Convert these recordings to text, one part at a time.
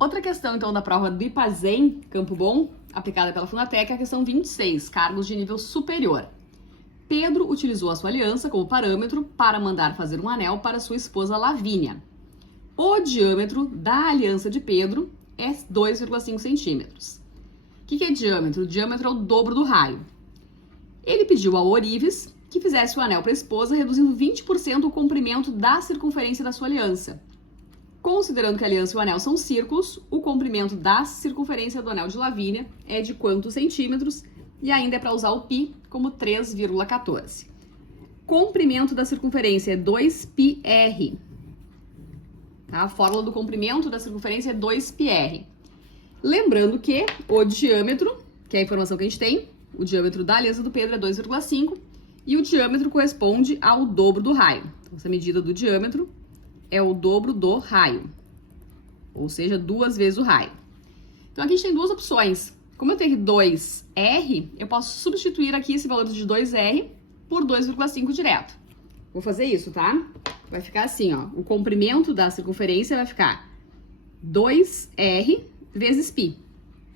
Outra questão, então, da prova do IPASEM, Campo Bom, aplicada pela Fundatec, é a questão 26, cargos de nível superior. Pedro utilizou a sua aliança como parâmetro para mandar fazer um anel para sua esposa Lavínia. O diâmetro da aliança de Pedro é 2,5 centímetros. O que é diâmetro? O diâmetro é o dobro do raio. Ele pediu ao ourives que fizesse o anel para a esposa, reduzindo 20% o comprimento da circunferência da sua aliança. Considerando que a aliança e o anel são círculos, o comprimento da circunferência do anel de Lavínia é de quantos centímetros? E ainda é para usar o π como 3,14. Comprimento da circunferência é 2πr. Tá? A fórmula do comprimento da circunferência é 2πr. Lembrando que o diâmetro, que é a informação que a gente tem, o diâmetro da aliança do Pedro é 2,5 e o diâmetro corresponde ao dobro do raio. Então, essa medida do diâmetro é o dobro do raio, ou seja, 2 vezes o raio. Então aqui a gente tem duas opções. Como eu tenho 2R, eu posso substituir aqui esse valor de 2R por 2,5 direto. Vou fazer isso, tá? Vai ficar assim, ó. O comprimento da circunferência vai ficar 2R vezes π.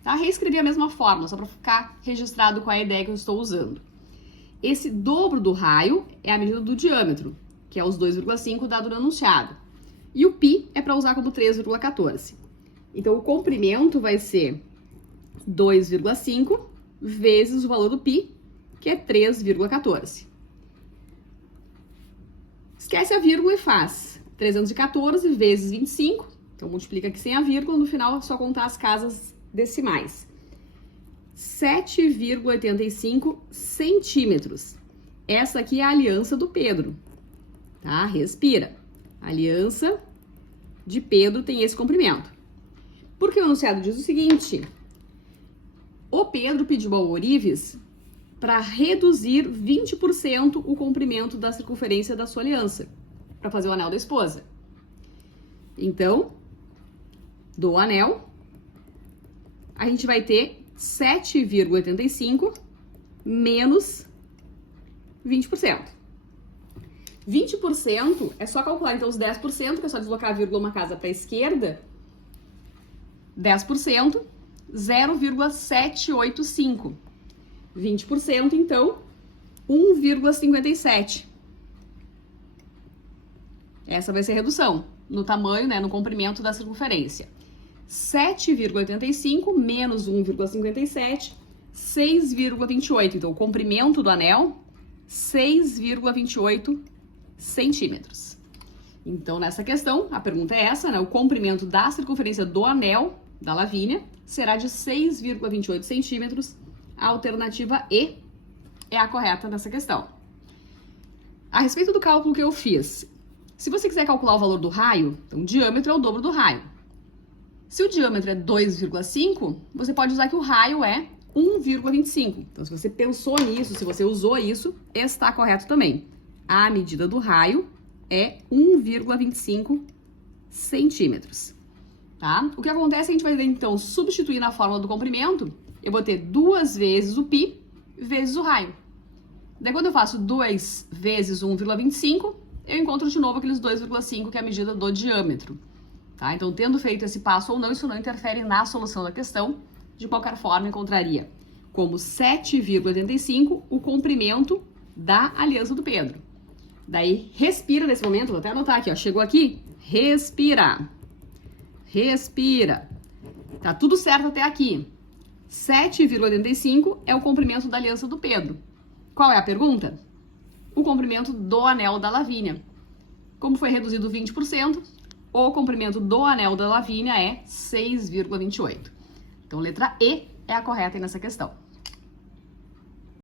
Tá? Reescrevi a mesma fórmula, só para ficar registrado qual é a ideia que eu estou usando. Esse dobro do raio é a medida do diâmetro, que é os 2,5 dado no enunciado. E o π é para usar como 3,14. Então, o comprimento vai ser 2,5 vezes o valor do π, que é 3,14. Esquece a vírgula e faz 314 vezes 25. Então, multiplica aqui sem a vírgula, no final é só contar as casas decimais. 7,85 centímetros. Essa aqui é a aliança do Pedro. Tá? Respira. A aliança de Pedro tem esse comprimento. Porque o enunciado diz o seguinte: o Pedro pediu ao ourives para reduzir 20% o comprimento da circunferência da sua aliança, para fazer o anel da esposa. Então, do anel, a gente vai ter 7,85 menos 20%. 20% é só calcular, então, os 10%, que é só deslocar a vírgula uma casa para a esquerda. 10%, 0,785. 20%, então, 1,57. Essa vai ser a redução no tamanho, né, no comprimento da circunferência. 7,85 menos 1,57, 6,28. Então, o comprimento do anel, 6,28 centímetros. Então, nessa questão, a pergunta é essa, né? O comprimento da circunferência do anel da Lavínia será de 6,28 centímetros. A alternativa E é a correta nessa questão. A respeito do cálculo que eu fiz, se você quiser calcular o valor do raio, então o diâmetro é o dobro do raio. Se o diâmetro é 2,5, você pode usar que o raio é 1,25. Então, se você pensou nisso, se você usou isso, está correto também. A medida do raio é 1,25 centímetros, tá? O que acontece é que a gente vai, então, substituir na fórmula do comprimento, eu vou ter 2 vezes o π vezes o raio. Daí, quando eu faço 2 vezes 1,25, eu encontro de novo aqueles 2,5, que é a medida do diâmetro, tá? Então, tendo feito esse passo ou não, isso não interfere na solução da questão. De qualquer forma, encontraria como 7,85 o comprimento da aliança do Pedro. Daí, respira nesse momento, vou até anotar aqui, ó. Chegou aqui, respira. Respira. Tá tudo certo até aqui. 7,85 é o comprimento da aliança do Pedro. Qual é a pergunta? O comprimento do anel da Lavínia. Como foi reduzido 20%, o comprimento do anel da Lavínia é 6,28. Então, letra E é a correta aí nessa questão.